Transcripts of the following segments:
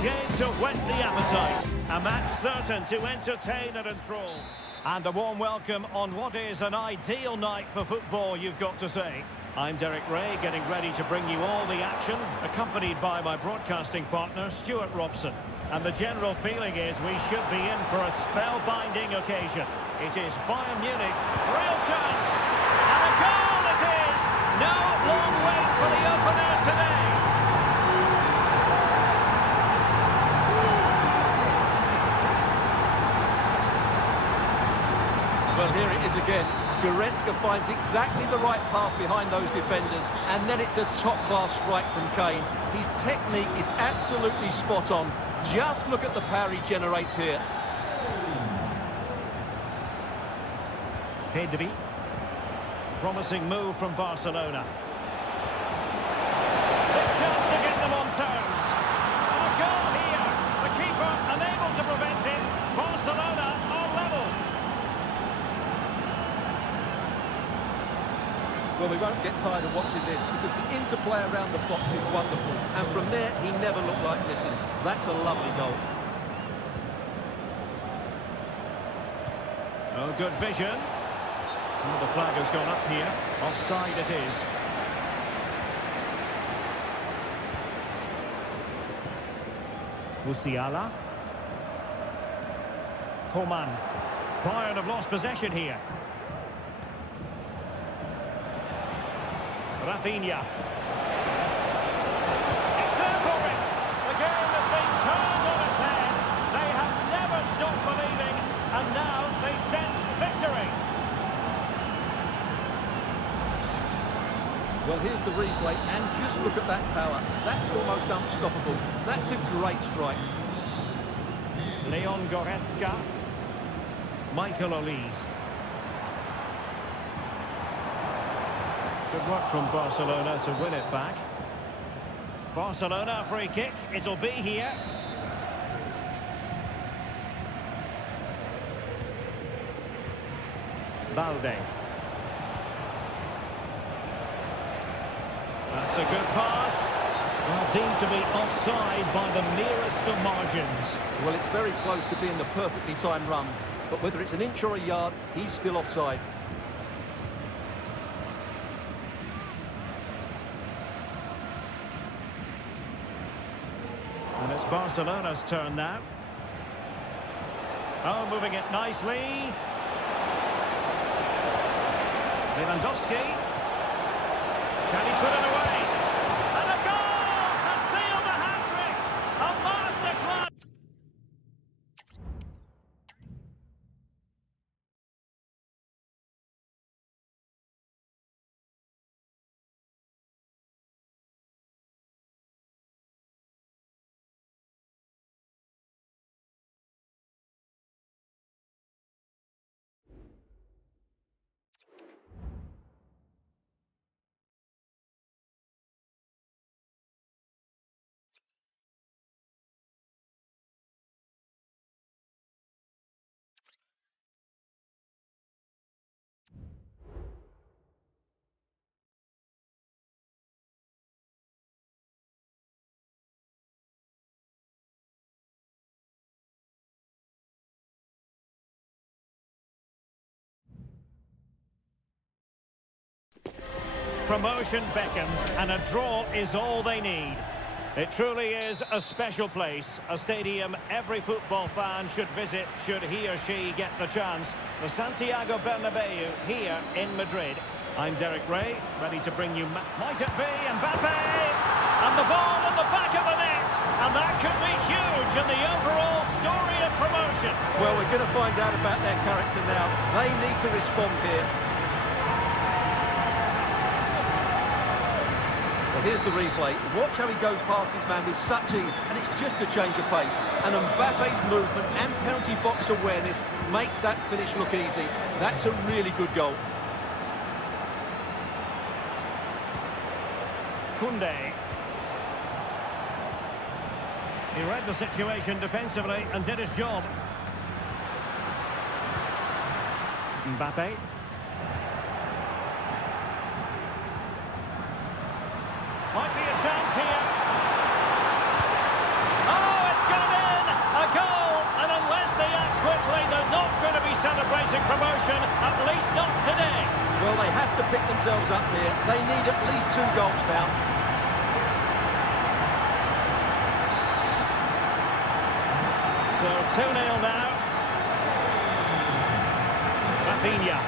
Again to whet the appetite. A match certain to entertain and enthrall. And a warm welcome on what is an ideal night for football, you've got to say. I'm Derek Ray, getting ready to bring you all the action, accompanied by my broadcasting partner, Stuart Robson. And the general feeling is we should be in for a spellbinding occasion. It is Bayern Munich, real chance, and a goal it is! No long wait for the opener today. Well, here it is again. Goretzka finds exactly the right pass behind those defenders, and then it's a top-class strike from Kane. His technique is absolutely spot on. Just look at the power he generates here. Pedri. Promising move from Barcelona. Big chance to get them on terms. And a goal here. The keeper unable to prevent it. Barcelona are level. Well, we won't get tired of watching this because the interplay around the box is wonderful. And from there, he never looked like missing. That's a lovely goal. Oh, good vision. Well, the flag has gone up here. Offside it is. Musiala. Coman. Bayern have lost possession here. Rafinha. It's there for him. The game has been turned on its head. They have never stopped believing, and now they sense victory. Well, here's the replay, and just look at that power. That's almost unstoppable. That's a great strike. Leon Goretzka. Michael Olise. Good work from Barcelona to win it back. Barcelona free kick. It'll be here. Balde. That's a good pass. Well, deemed to be offside by the merest of margins. Well, it's very close to being the perfectly timed run. But whether it's an inch or a yard, he's still offside. And it's Barcelona's turn now. Oh, moving it nicely. Lewandowski. Can he put it away? And a goal to seal the hat-trick! A masterclass! Promotion beckons, and a draw is all they need. It truly is a special place, a stadium every football fan should visit should he or she get the chance. The Santiago Bernabeu here in Madrid. I'm Derek Ray, ready to bring you... Might it be Mbappe? And the ball in the back of the net. And that could be huge in the overall story of promotion. Well, we're going to find out about their character now. They need to respond here. Well, here's the replay. Watch how he goes past his man with such ease, and it's just a change of pace. And Mbappe's movement and penalty box awareness makes that finish look easy. That's a really good goal. Koundé. He read the situation defensively and did his job. Mbappe. Might be a chance here. Oh, themselves up here. They need at least 2 goals now. So 2-0 now. Rafinha.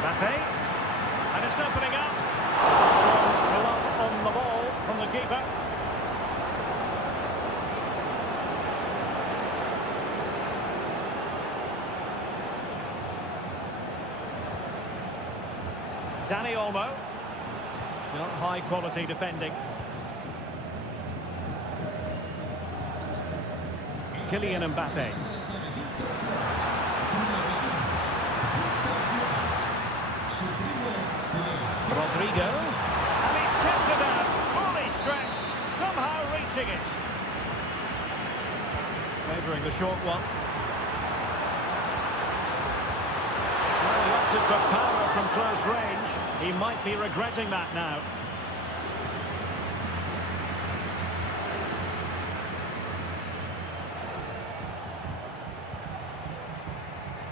Mbappe. And it's opening up. Strong love on the ball from the keeper. Dani Olmo. Not high quality defending. Kylian Mbappe. Rodrigo. And he's kept it out, fully stretched, somehow reaching it. Favouring the short one. Well, he opted for power from close range. He might be regretting that now.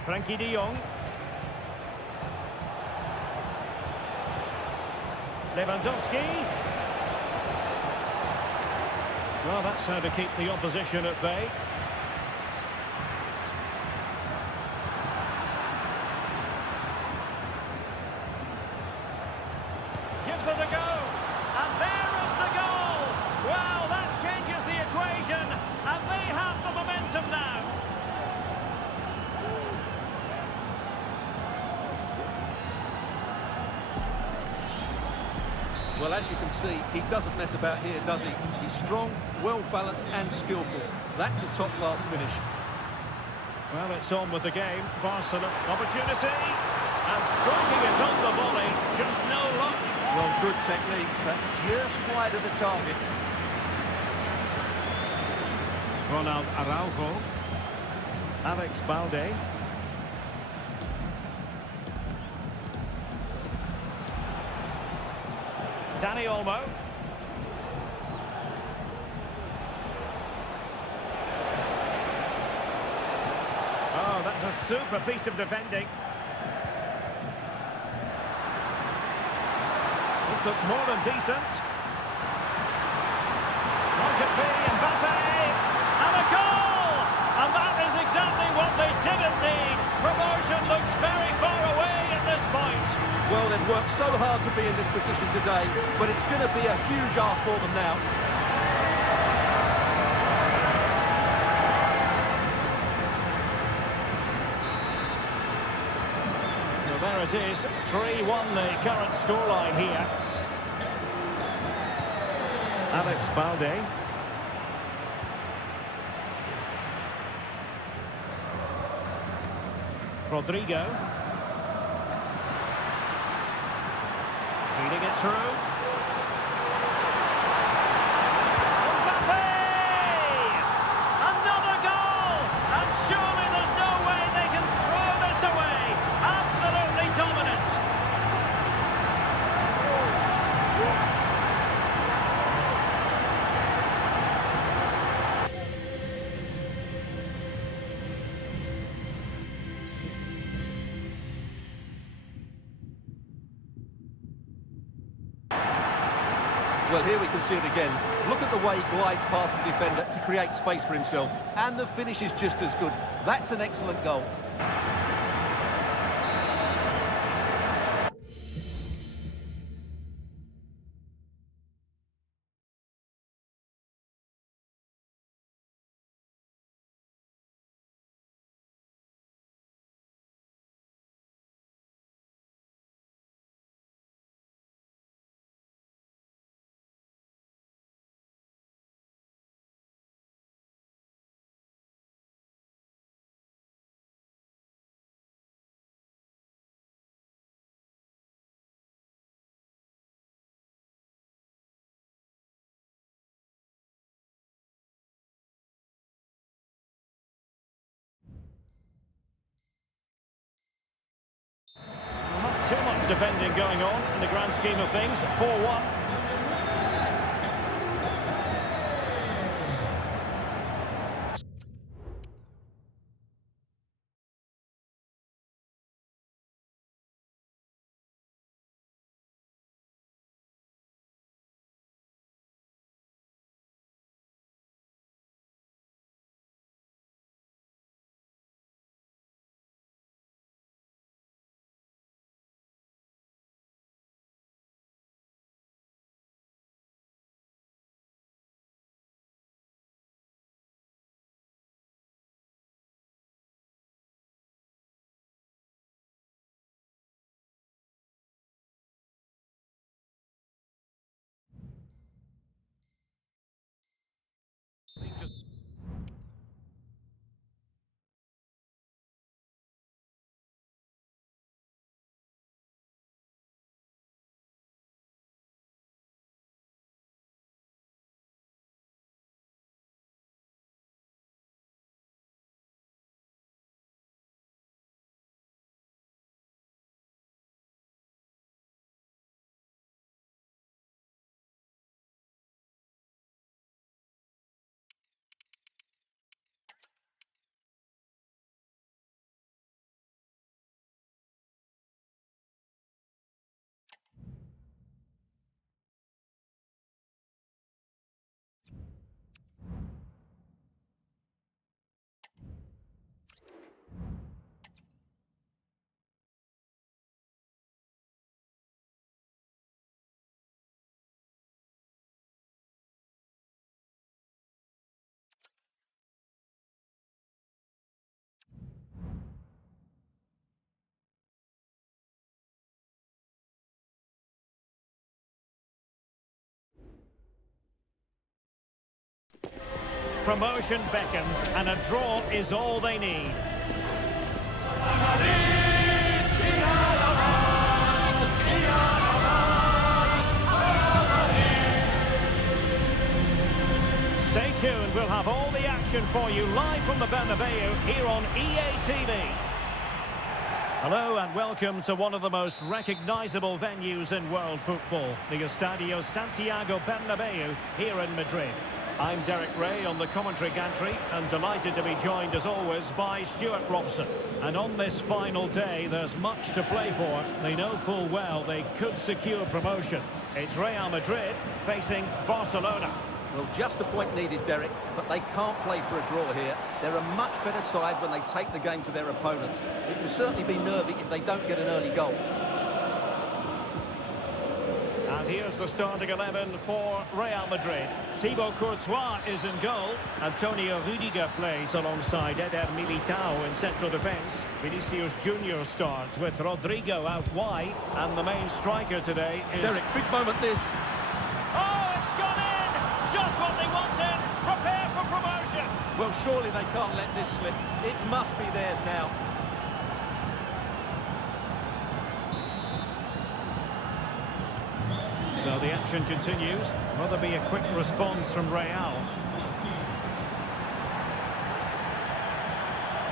Frankie de Jong. Lewandowski. Well, that's how to keep the opposition at bay. Gives it a go. And there is the goal. Wow, that changes the equation. And they have the momentum now. Well, as you can see, he doesn't mess about here, does he? He's strong, well-balanced and skillful. That's a top-class finish. Well, it's on with the game. Barcelona opportunity. And striking it on the volley. Just no luck. Well, good technique, but just wide of the target. Ronald Araujo. Alex Balde. Dani Olmo. Oh, that's a super piece of defending. This looks more than decent. Might it be Mbappe? And a goal! And that is exactly what they didn't need. Promotion looks very far away at this point. Well, they've worked so hard to be in this position today, but it's going to be a huge ask for them now. Well, there it is, 3-1 the current scoreline here. Alex Balde. Rodrigo. Feeding it through. Mbappe! Another goal! And surely there's no way they can throw this away. Absolutely dominant. Well, here we can see it again. Look at the way he glides past the defender to create space for himself. And the finish is just as good. That's an excellent goal. Not too much defending going on in the grand scheme of things. 4-1. Promotion beckons, and a draw is all they need. Stay tuned, we'll have all the action for you live from the Bernabeu here on EA TV. Hello and welcome to one of the most recognisable venues in world football, the Estadio Santiago Bernabeu here in Madrid. I'm Derek Ray on the commentary gantry and delighted to be joined as always by Stuart Robson. And on this final day there's much to play for. They know full well they could secure promotion. It's Real Madrid facing Barcelona. Well, just a point needed, Derek, but they can't play for a draw here. They're a much better side when they take the game to their opponents. It will certainly be nervy if they don't get an early goal. And here's the starting 11 for Real Madrid. Thibaut Courtois is in goal. Antonio Rudiger plays alongside Eder Militao in central defence. Vinicius Junior starts with Rodrigo out wide. And the main striker today is... Derek, big moment this. Oh, it's gone in! Just what they wanted. Prepare for promotion. Well, surely they can't let this slip. It must be theirs now. So the action continues. Will there be a quick response from Real?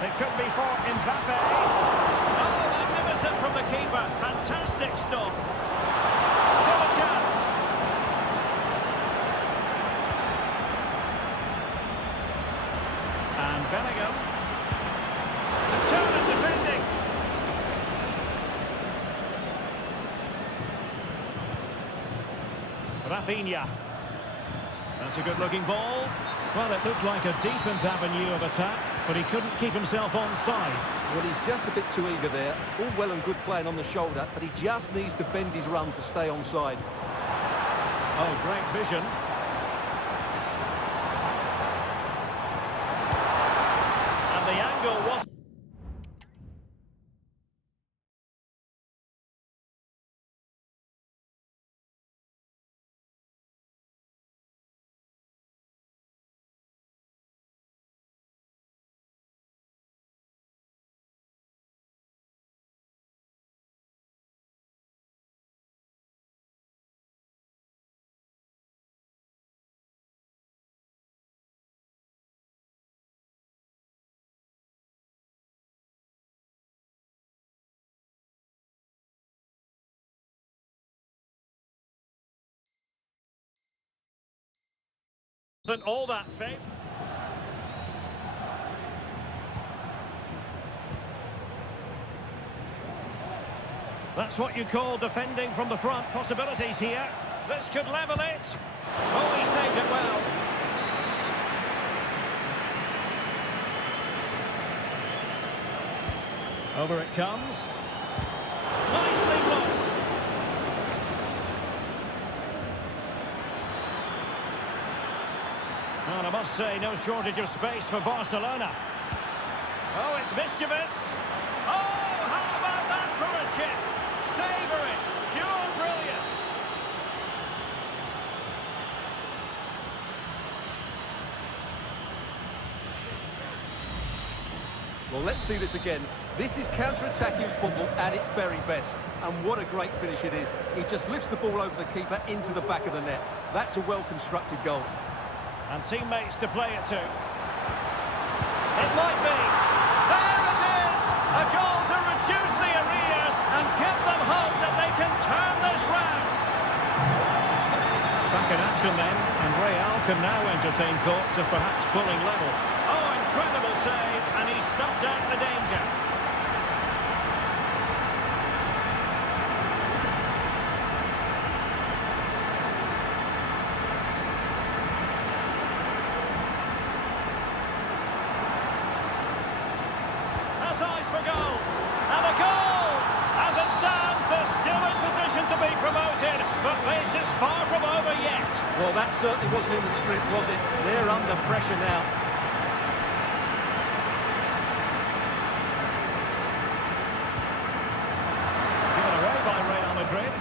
It could be for Mbappe. Oh, magnificent from the keeper. Fantastic stop. Still a chance. And Bellingham. Determined defending. Rafinha. That's a good-looking ball. Well, it looked like a decent avenue of attack, but he couldn't keep himself onside. Well, he's just a bit too eager there. All well and good playing on the shoulder, but he just needs to bend his run to stay onside. Oh, great vision. And the angle was... And all that fame. That's what you call defending from the front. Possibilities here. This could level it. Oh, he saved it well. Over it comes. Nicely blocked. And I must say, no shortage of space for Barcelona. Oh, it's mischievous. Oh, how about that for a chip? Savour it. Pure brilliance. Well, let's see this again. This is counter-attacking football at its very best. And what a great finish it is. He just lifts the ball over the keeper into the back of the net. That's a well-constructed goal. And teammates to play it to. It might be. There it is! A goal to reduce the arrears and give them hope that they can turn this round. Back in action then, and Real can now entertain thoughts of perhaps pulling level. Oh, incredible save, and he stuffed out the danger. Eyes for goal, and a goal! As it stands, they're still in position to be promoted, but this is far from over yet. Well, that certainly wasn't in the script, was it? They're under pressure now. Given away by Real Madrid.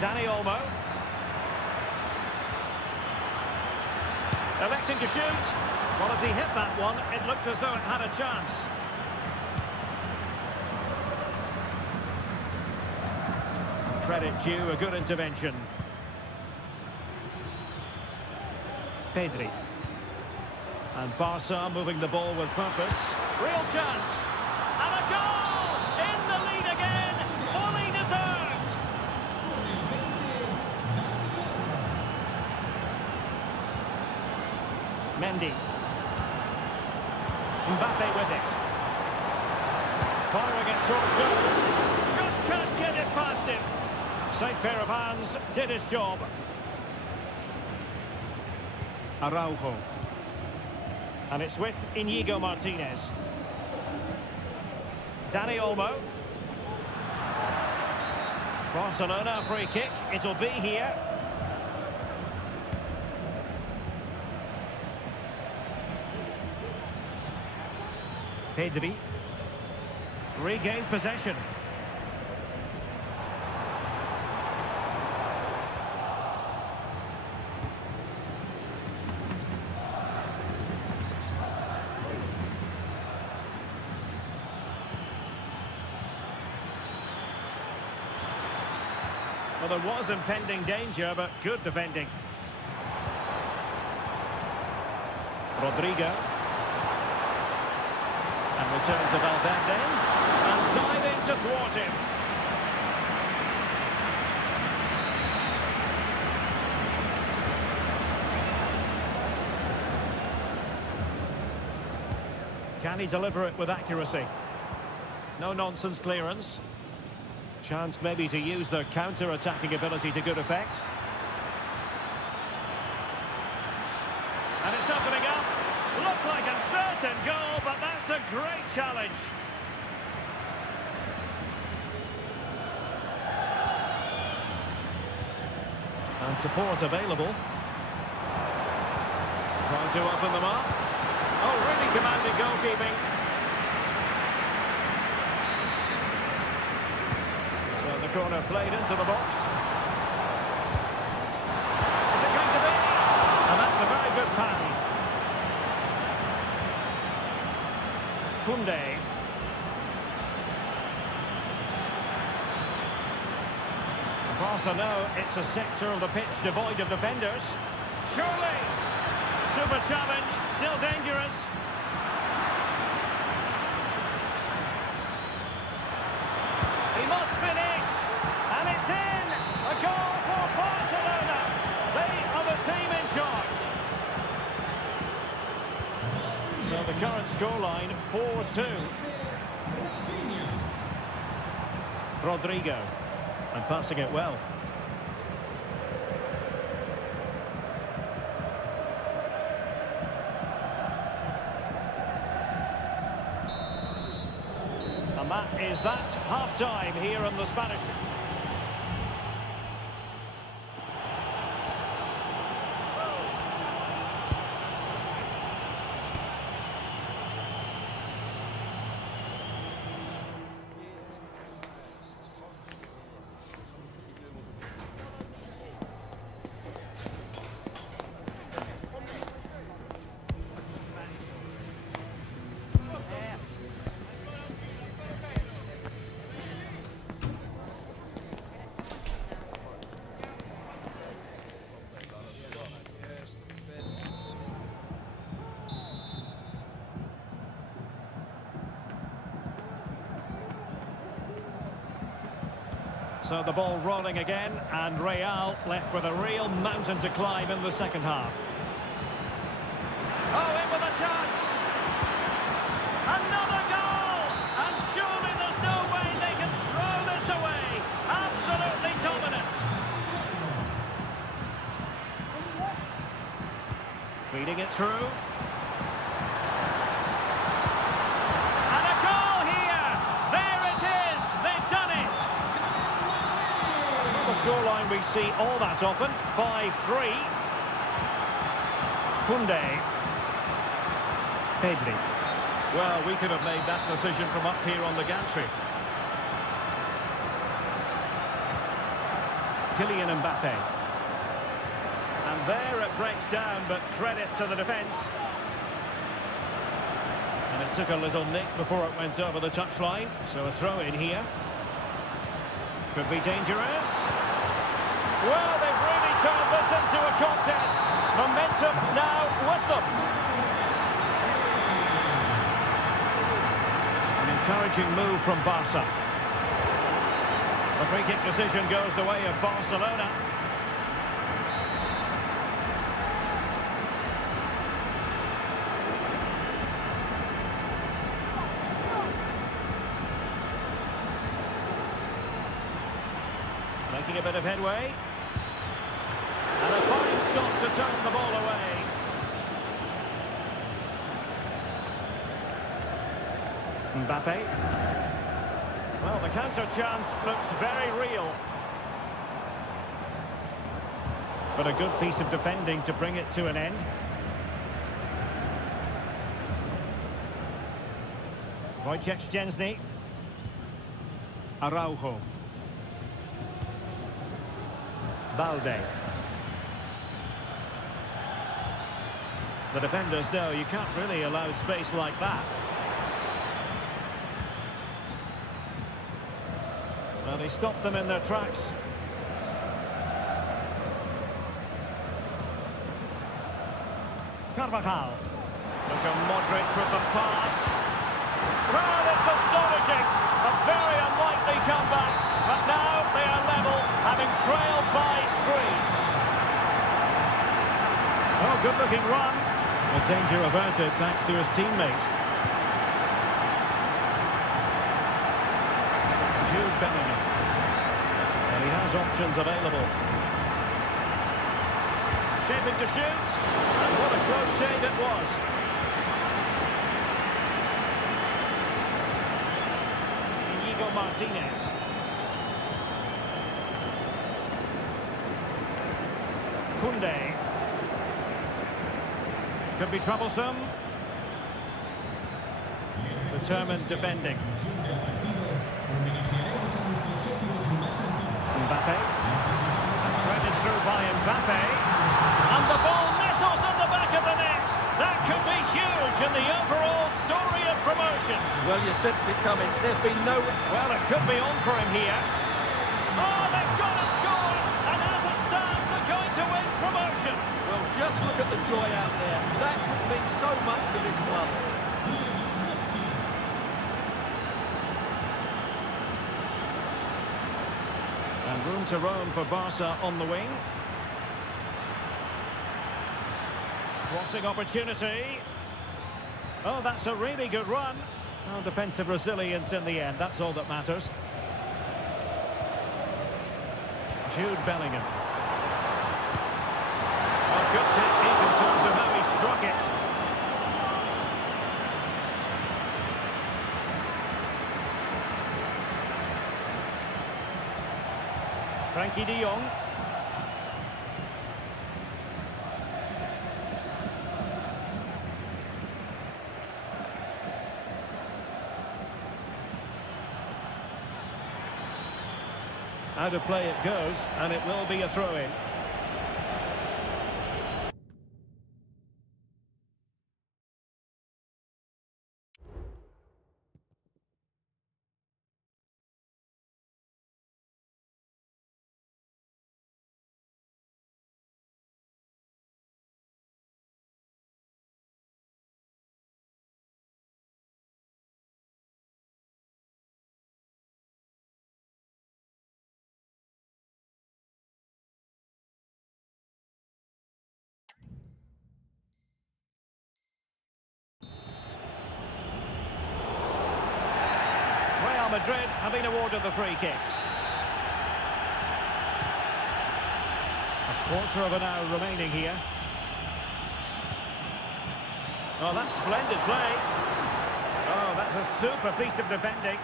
Dani Olmo. Electing to shoot. Well, as he hit that one, it looked as though it had a chance. Credit due, a good intervention. Pedri. And Barca moving the ball with purpose. Real chance. And a goal! In the lead again! Fully deserved! Mendy. Mbappe with it. Firing it towards goal. Just can't get it past him. Safe pair of hands, did his job. Araujo. And it's with Inigo Martinez. Dani Olmo. Barcelona free kick. It'll be here. Pedri. Regained possession. Well, there was impending danger, but good defending. Rodrigo. And return to Valverde. And diving to thwart him. Can he deliver it with accuracy? No-nonsense clearance. Chance maybe to use their counter-attacking ability to good effect. And it's opening up. Looked like a certain goal, but that's a great challenge. And support available. Trying to open them up. Oh, really commanding goalkeeping. So the corner played into the box. Is it going to be? And that's a very good pass. Koundé. Barca know it's a sector of the pitch devoid of defenders. Surely! Super challenge, still dangerous. He must finish, and it's in! A goal for Barcelona! They are the team in charge. So the current scoreline, 4-2. Rodrigo, and passing it well. And that is that half-time here in the Spanish. So the ball rolling again, and Real left with a real mountain to climb in the second half. Oh, in with a chance! Another goal! And surely there's no way they can throw this away! Absolutely dominant! Feeding it through. And a goal here! There it is! They've done it! The scoreline we see all that often, 5-3. Koundé. Pedri. Well, we could have made that decision from up here on the gantry. Kylian Mbappe. And there it breaks down, but credit to the defence. And it took a little nick before it went over the touchline, so a throw in here. Could be dangerous. Well, they've really turned this into a contest. Momentum now with them. An encouraging move from Barca. The free kick decision goes the way of Barcelona. Making a bit of headway. And a fine stop to turn the ball away. Mbappe. Well, the counter chance looks very real. But a good piece of defending to bring it to an end. Wojciech Szczęsny. Araujo. Balde. The defenders know you can't really allow space like that. Well, they stopped them in their tracks. Carvajal. Luka Modric with the pass. Well, it's astonishing. A very unlikely comeback. But now they are level, having trailed by 3. Oh, good-looking run. The danger averted thanks to his teammate. Jude Bellingham. And he has options available. Shaping to shoot. And what a close shave it was. Inigo Martinez. Koundé. Could be troublesome. Determined defending. Mbappe. Threaded through by Mbappe. And the ball nestles in the back of the net. That could be huge in the overall story of promotion. Well, you sensed it coming. There've been no... Well, it could be on for him here. Oh, they've got to score. And as it stands, they're going to win promotion. Well, just look at the joy out there. That could mean so much to this club. And room to roam for Barca on the wing. Crossing opportunity. Oh, that's a really good run. Well, defensive resilience in the end, that's all that matters. Jude Bellingham. Oh, good technique in terms of how he struck it. Frankie de Jong. Out of play it goes, and it will be a throw-in. Madrid have been awarded the free kick. A quarter of an hour remaining here. Oh, that's splendid play. Oh, that's a super piece of defending.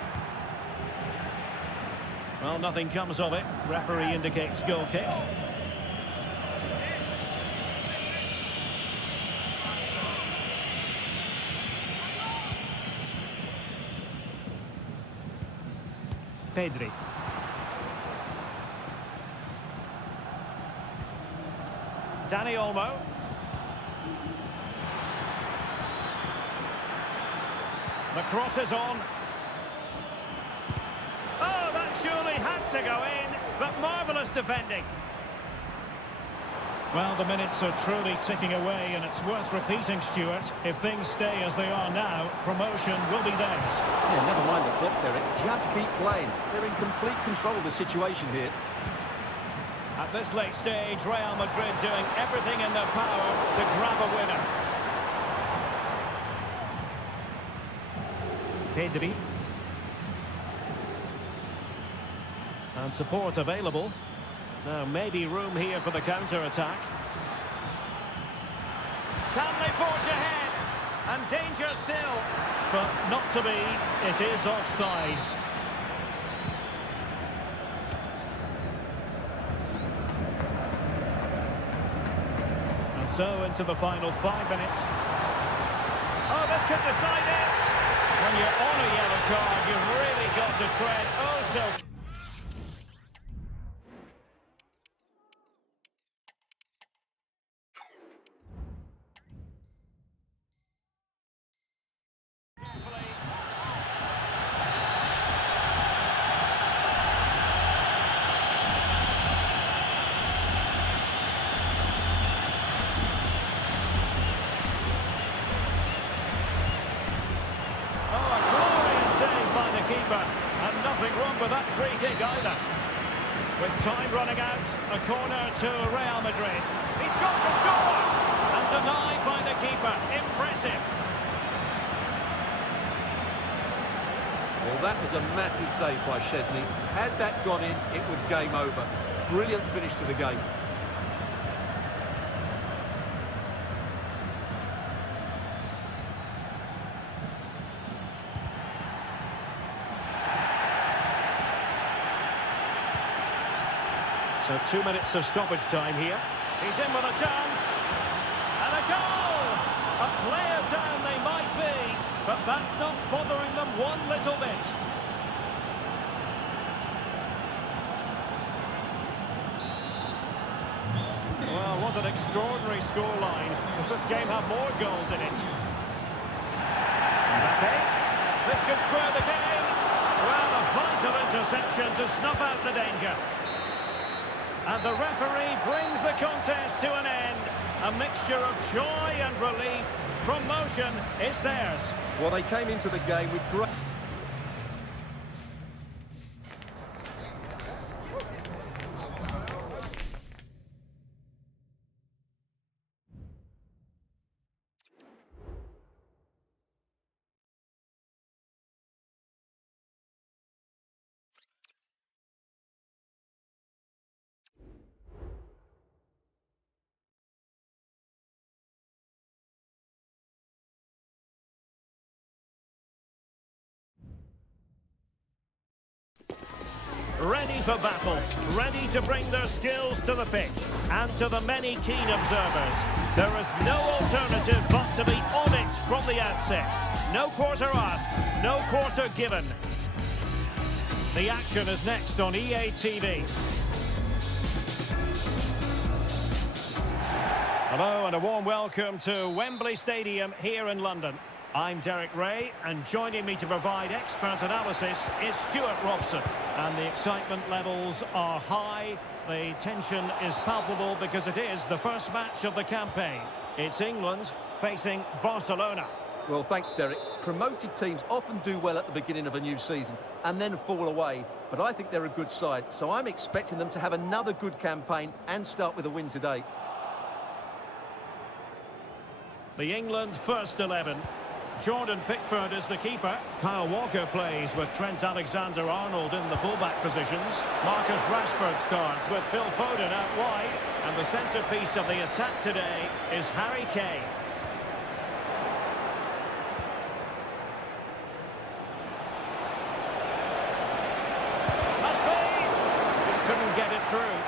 Well, nothing comes of it. Referee indicates goal kick. Pedri. Danny Olmo. The cross is on. Oh, that surely had to go in, but marvellous defending. Well, the minutes are truly ticking away, and it's worth repeating, Stuart. If things stay as they are now, promotion will be theirs. Yeah, never mind the clock, Derek. Just keep playing. They're in complete control of the situation here. At this late stage, Real Madrid doing everything in their power to grab a winner. Pedri. And support available. Now, maybe room here for the counter-attack. Can they forge ahead? And danger still. But not to be. It is offside. And so into the final 5 minutes. Oh, this could decide it. When you're on a yellow card, you've really got to tread oh so carefully. Keeper, and nothing wrong with that free kick either. With time running out, a corner to Real Madrid. He's got to score! And denied by the keeper. Impressive. Well, that was a massive save by Szczesny. Had that gone in, it was game over. Brilliant finish to the game. So 2 minutes of stoppage time here. He's in with a chance. And a goal! A player down they might be, but that's not bothering them one little bit. Well, what an extraordinary scoreline. Does this game have more goals in it? Mbappe. This could square the game. Well, a vital interception to snuff out the danger. And the referee brings the contest to an end. A mixture of joy and relief. Promotion is theirs. Well, they came into the game with great... Ready for battle, ready to bring their skills to the pitch. And to the many keen observers, there is no alternative but to be on it from the outset. No quarter asked, no quarter given. The action is next on EA TV. Hello and a warm welcome to Wembley Stadium here in London. I'm Derek Ray, and joining me to provide expert analysis is Stuart Robson. And the excitement levels are high, the tension is palpable because it is the first match of the campaign. It's England facing Barcelona. Well, thanks, Derek. Promoted teams often do well at the beginning of a new season and then fall away, but I think they're a good side, so I'm expecting them to have another good campaign and start with a win today. The England first 11. Jordan Pickford is the keeper. Kyle Walker plays with Trent Alexander-Arnold in the fullback positions. Marcus Rashford starts with Phil Foden out wide. And the centrepiece of the attack today is Harry Kane. Must be! Just couldn't get it through.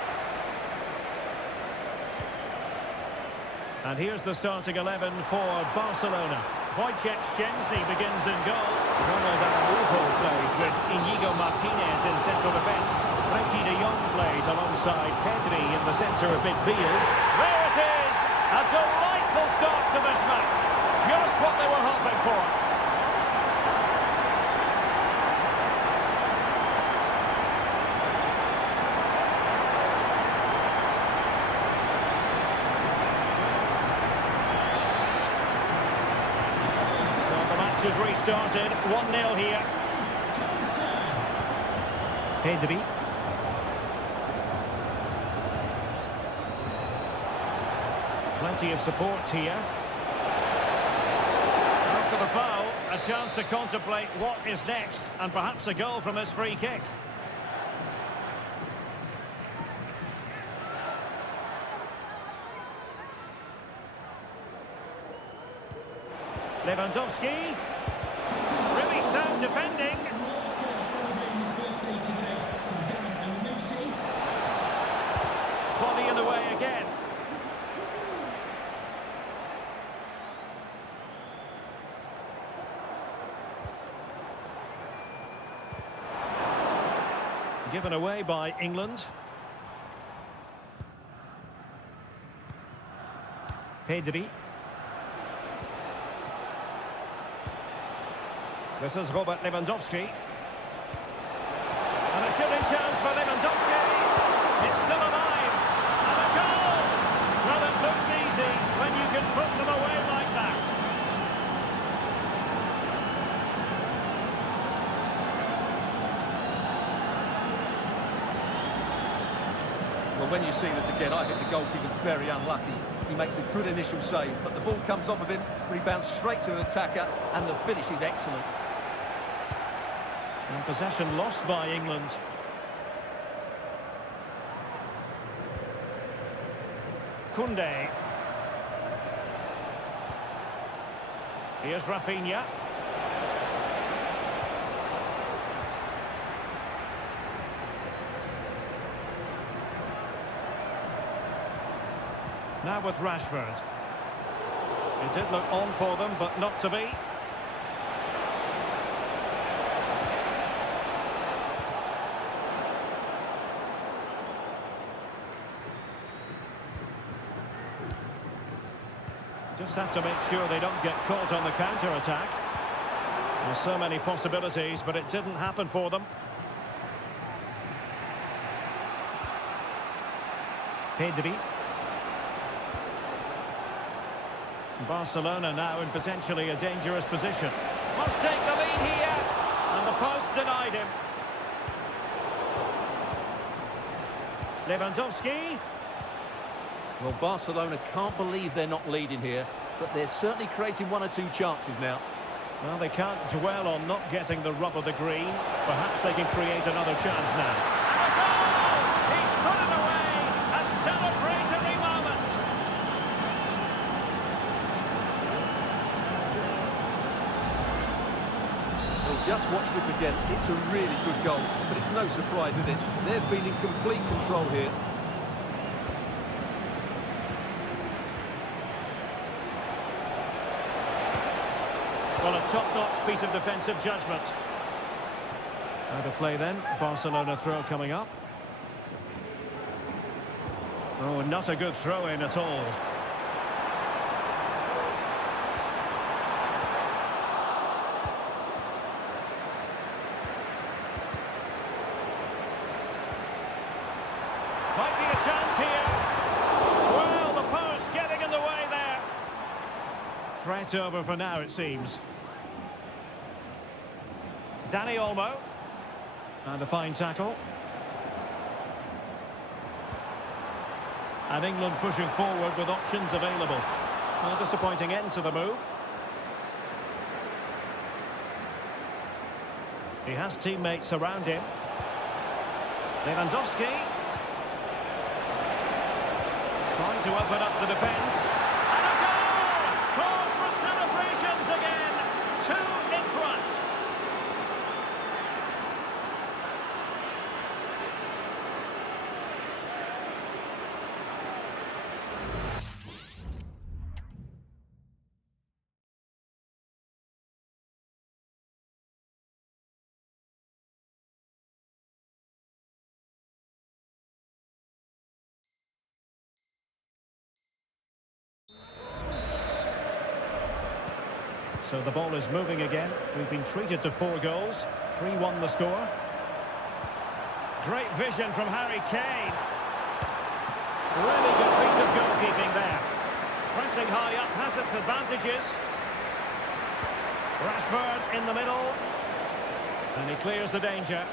And here's the starting 11 for Barcelona. Wojciech Szczęsny begins in goal. Ronald Araujo plays with Inigo Martinez in central defence. Frenkie de Jong plays alongside Pedri in the centre of midfield. There it is! A delightful start to this match. Just what they were hoping for. So the match has restarted. 1-0 here. Pedri. Plenty of support here. After the foul, a chance to contemplate what is next, and perhaps a goal from this free kick. Lewandowski. Really sound defending. Body in the way again. Given away by England. Pedri. This is Robert Lewandowski. And a shooting chance for Lewandowski. It's still alive. And a goal! Well, it looks easy when you can put them away like that. Well, when you see this again, I think the goalkeeper's very unlucky. He makes a good initial save, but the ball comes off of him, rebounds straight to an attacker, and the finish is excellent. And possession lost by England. Koundé. Here's Rafinha. Now with Rashford. It did look on for them, but not to be. Just have to make sure they don't get caught on the counter-attack. There's so many possibilities, but it didn't happen for them. Pedri. Barcelona now in potentially a dangerous position. Must take the lead here. And the post denied him. Lewandowski. Well, Barcelona can't believe they're not leading here, but they're certainly creating one or two chances now. Well, they can't dwell on not getting the rub of the green. Perhaps they can create another chance now. And a goal! He's put it away! A celebratory moment! Well, just watch this again. It's a really good goal, but it's no surprise, is it? They've been in complete control here. Well, a top-notch piece of defensive judgment. Out of play then. Barcelona throw coming up. Oh, not a good throw-in at all. Might be a chance here. Well, the post getting in the way there. Threat over for now, it seems. Dani Olmo. And a fine tackle. And England pushing forward with options available. A disappointing end to the move. He has teammates around him. Lewandowski. Trying to open up the defence. And a goal! Cause for celebrations again. 2 in front. So the ball is moving again. We've been treated to 4 goals. 3-1 the score. Great vision from Harry Kane. Really good piece of goalkeeping there. Pressing high up has its advantages. Rashford in the middle. And he clears the danger.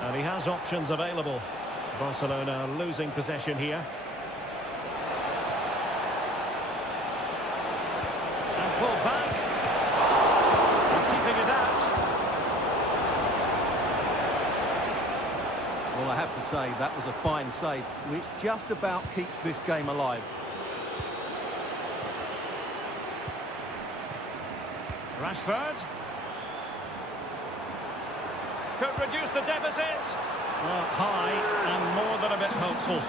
And he has options available. Barcelona losing possession here. And pulled back. And keeping it out. Well, I have to say, that was a fine save, which just about keeps this game alive. Rashford. Could reduce the deficit. Well, high and more than a bit hopeful.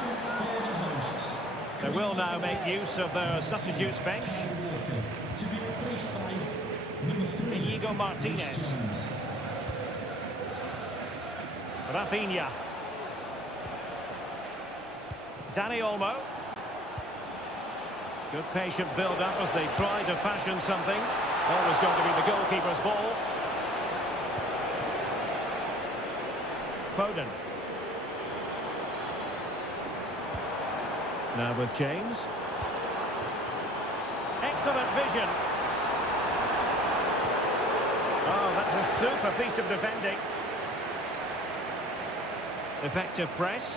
They will now make use of their substitutes bench. Inigo Martinez. Rafinha. Dani Olmo. Good patient build-up as they try to fashion something. Always going to be the goalkeeper's ball. Foden. Now with James. Excellent vision. Oh, that's a super piece of defending. Effective press.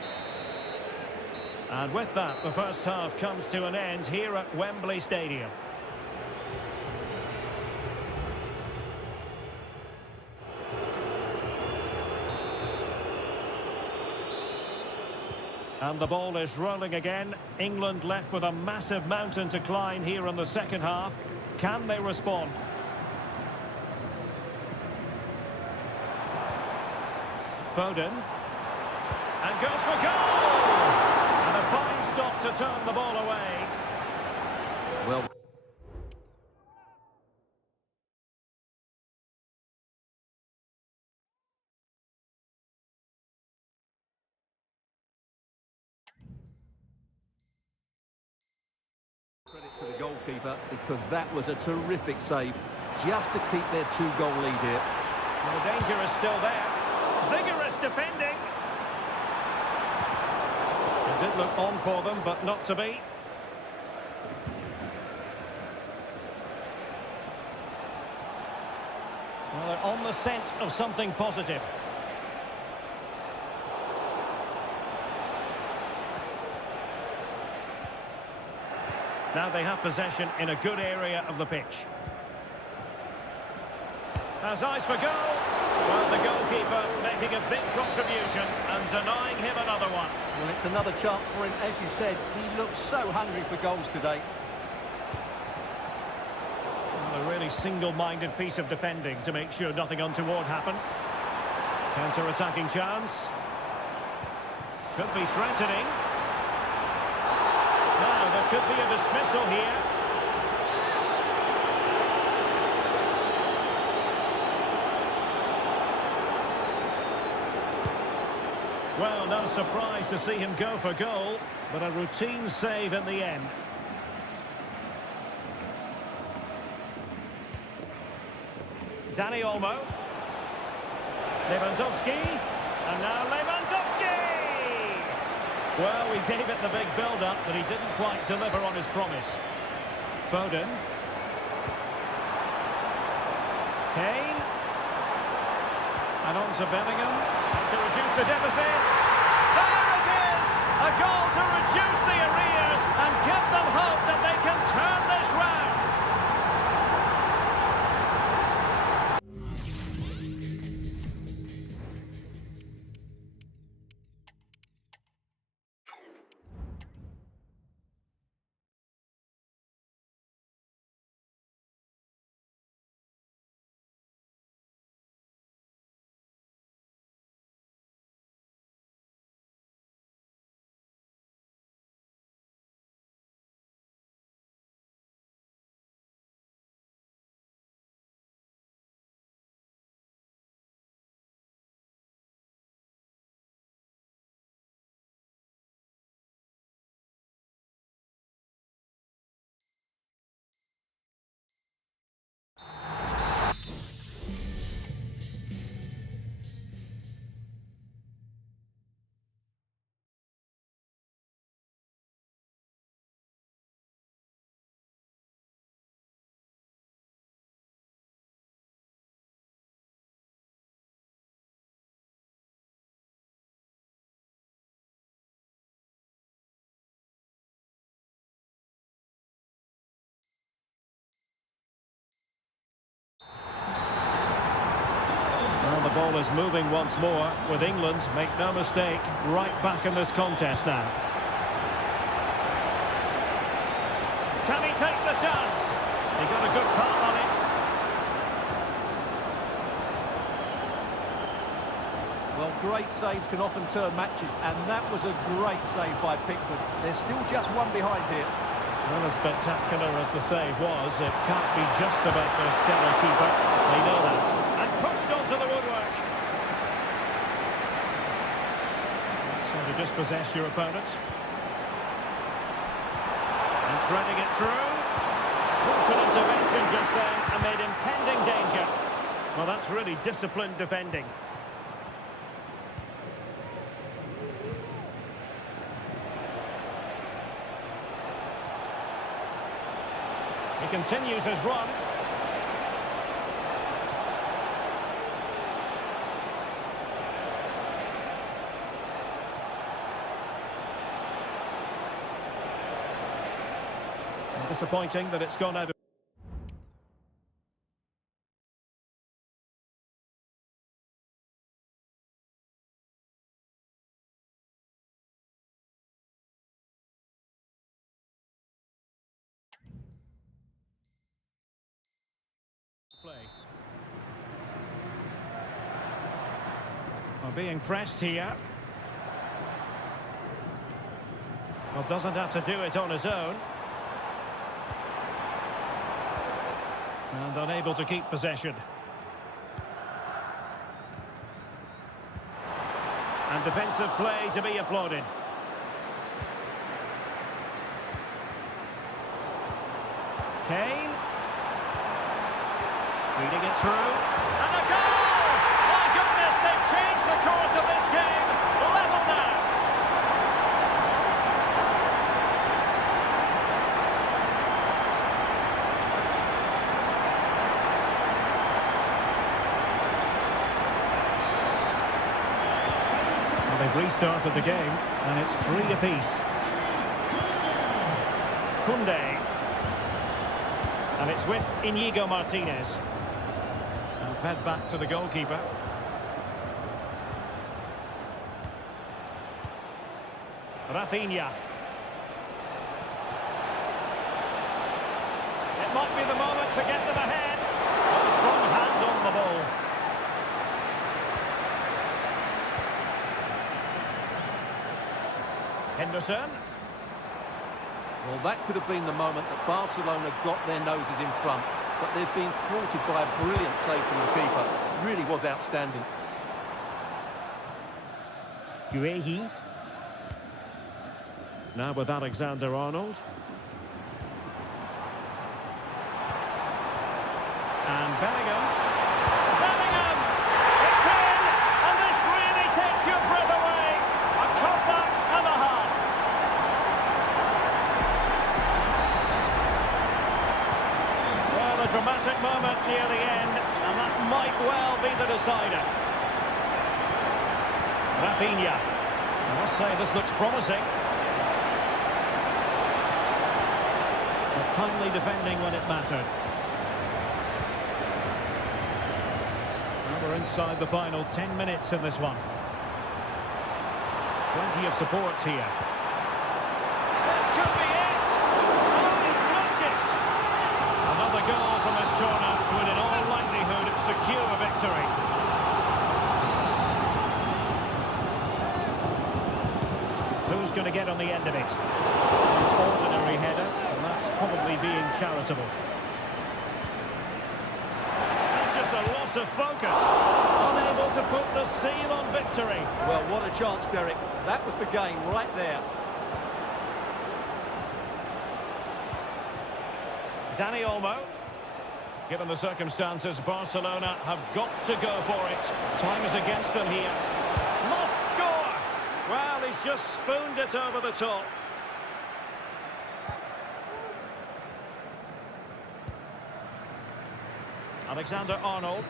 And with that, the first half comes to an end here at Wembley Stadium. And the ball is rolling again. England left with a massive mountain to climb here in the second half. Can they respond? Foden. And goes for goal! And a fine stop to turn the ball away. Well, credit to the goalkeeper, because that was a terrific save, just to keep their 2-goal lead here. And the danger is still there. Vigorous defending. It did look on for them, but not to be. Well, they're on the scent of something positive. Now they have possession in a good area of the pitch. Has eyes for goal. Well, the goalkeeper making a big contribution and denying him another one. Well, it's another chance for him. As you said, he looks so hungry for goals today. Well, a really single-minded piece of defending to make sure nothing untoward happened. Counter-attacking chance. Could be threatening. Now, there could be a dismissal here. Well, no surprise to see him go for goal, but a routine save in the end. Dani Olmo. Lewandowski. And now Lewandowski! Well, we gave it the big build-up, but he didn't quite deliver on his promise. Foden. Kane. And on to Bellingham. To reduce the deficit. There it is! A goal to reduce the arrears and give them hope that they can turn this round. ball is moving once more with England, make no mistake, right back in this contest now. Can he take the chance? He got a good part on it. Well, great saves can often turn matches, and that was a great save by Pickford. There's still just one behind here. Well, as spectacular as the save was, it can't be just about their stellar keeper. They know that. And pushed onto the woodwork. So to dispossess your opponent. And threading it through. Forceful intervention just then amid impending danger. Well, that's really disciplined defending. He continues his run. Disappointing that it's gone out of play. Well, being pressed here. Well, doesn't have to do it on his own. And unable to keep possession. And defensive play to be applauded. Kane. Reading it through. And a goal! My goodness, they've changed the course of this game. Level now. Well, they've restarted the game, and it's 3 apiece. Koundé. And it's with Inigo Martinez. And fed back to the goalkeeper. Rafinha. It might be the moment to get them ahead. A strong hand on the ball. Henderson. Well, that could have been the moment that Barcelona got their noses in front, but they've been thwarted by a brilliant save from the keeper. Really was outstanding. Guehi. Now with Alexander-Arnold. And Bellingham. Bellingham! It's in! And this really takes your breath away. A comeback and a half. Well, a dramatic moment near the end, and that might well be the decider. Rafinha. I must say this looks promising. But timely defending when it mattered. Well, we're inside the final 10 minutes in this one. Plenty of support here. This could be it! Oh, he's blocked it! Another goal from this corner would in all likelihood secure a victory. Who's going to get on the end of it? An ordinary header, and that's probably being charitable. That's just a loss of focus. Unable to put the seal on victory. Well, what a chance, Derek. That was the game right there. Dani Olmo. Given the circumstances, Barcelona have got to go for it. Time is against them here. Must score! Well, he's just spooned it over the top. Alexander-Arnold.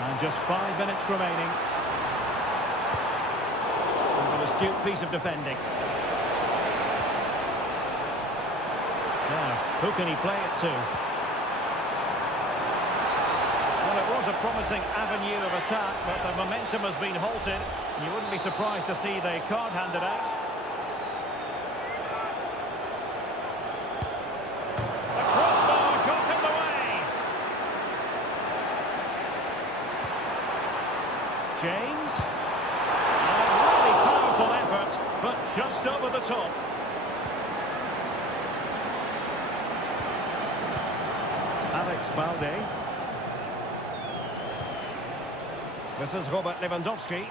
And just 5 minutes remaining. And an astute piece of defending. Now, who can he play it to? Well, it was a promising avenue of attack, but the momentum has been halted. You wouldn't be surprised to see the card handed out. The crossbar got in the way. James. And a really powerful effort, but just over the top. Alex Balde. This is Robert Lewandowski.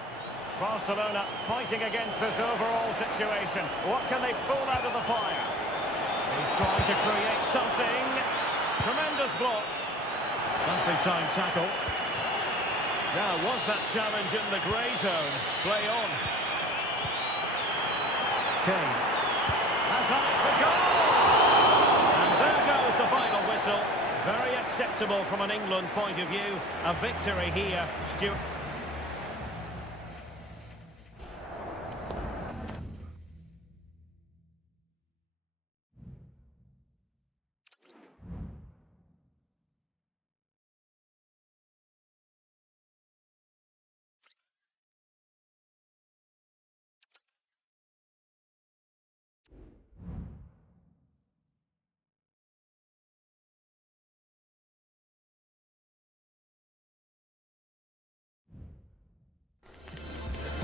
Barcelona fighting against this overall situation. What can they pull out of the fire? He's trying to create something. Tremendous block. That's the time tackle. Now, was that challenge in the grey zone? Play on. Kane. Hazard's the goal! And there goes the final whistle. Very acceptable from an England point of view. A victory here. Stuart.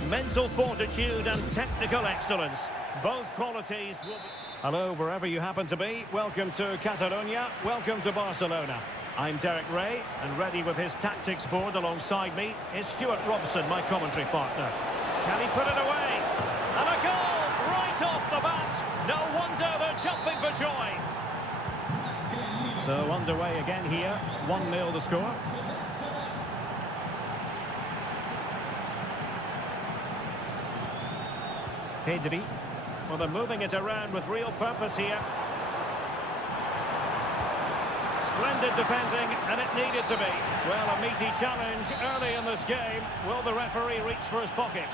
Mental fortitude and technical excellence. Both qualities will be... Hello, wherever you happen to be. Welcome to Catalonia. Welcome to Barcelona. I'm Derek Ray, and ready with his tactics board alongside me is Stuart Robson, my commentary partner. Can he put it away? And a goal right off the bat. No wonder they're jumping for joy. So underway again here. 1-0 the score. Pedri. Well, they're moving it around with real purpose here. Splendid defending, and it needed to be. Well, a meaty challenge early in this game. Will the referee reach for his pocket?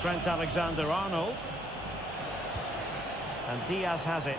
Trent Alexander-Arnold. And Diaz has it.